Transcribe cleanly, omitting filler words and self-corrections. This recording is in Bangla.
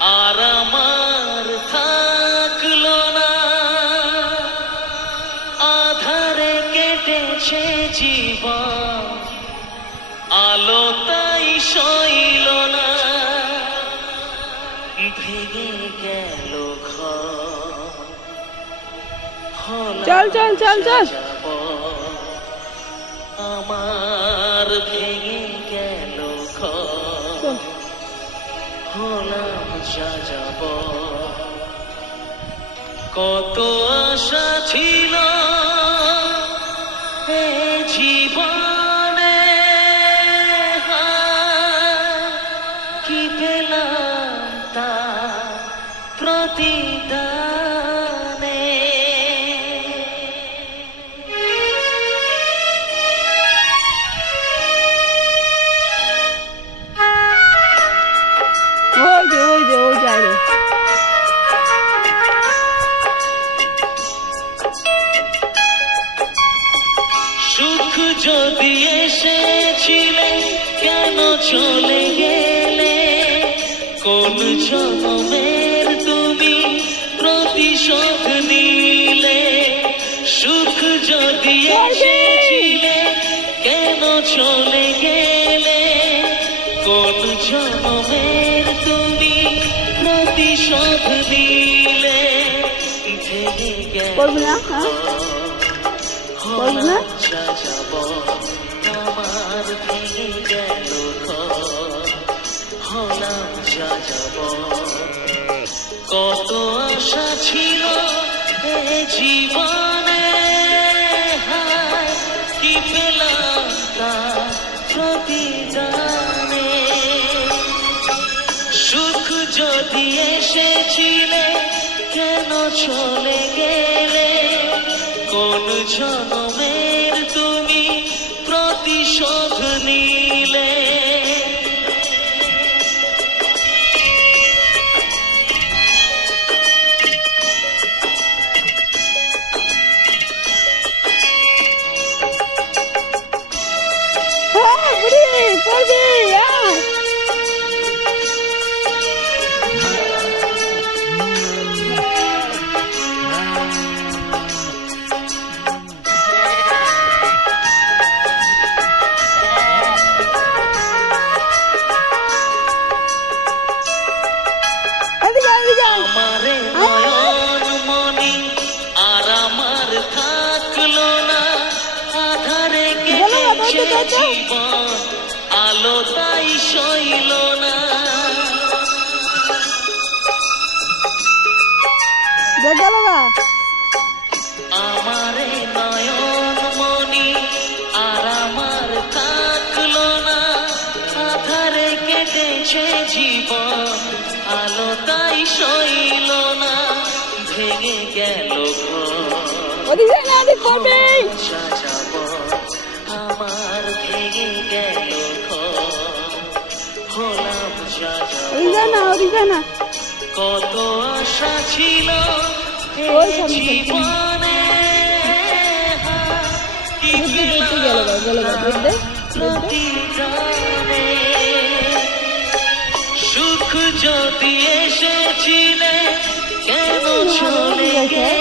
আর আমার থাকলো না, আধারে কেটেছে জীবন, আলো তাই সইল না, ভেঙে গেল চল চল চল চল আমার ভেঙে গেল হলাম যাব। কত আশা ছিল এ জীবনে, কি পেলাম তা প্রতিদানে। সুখ যদি এসেছিলে কেন চলে গেলে, কোন জন্মের তুমি প্রতিশোধ নিলে। সুখ যদি এসেছিলে কেন চলে গেলে, কোন জন্মের তুমি প্রতিশোধ নিলে। ভেঙে গেল যাব, আমার ভেঙে গেল হলাম যাব। কত আশা ছিল এ জীবনে, কি পেলাম তা প্রতিদানে। সুখ যদি এসেছিলে কেন চলে গেলে, কোন জন্মের তুমি প্রতিশোধ নিলে। আমারে নয়ন মনি আর আমার থাকলো না, আধারে কেটেছে জীবন, আলো তাই সইল না। আমারে নয়ন মনি আর আমার থাকলো না, আধারে কেটেছে জীবন, আলো তাই সইল না, ভেঙে গেল যাব। আমার ভেঙে গেল হলাম যাব। কত আশা ছিল জীবনে, কি প্রতিদানে। সুখ যদি এসেছিলে কেন চলে গেলে,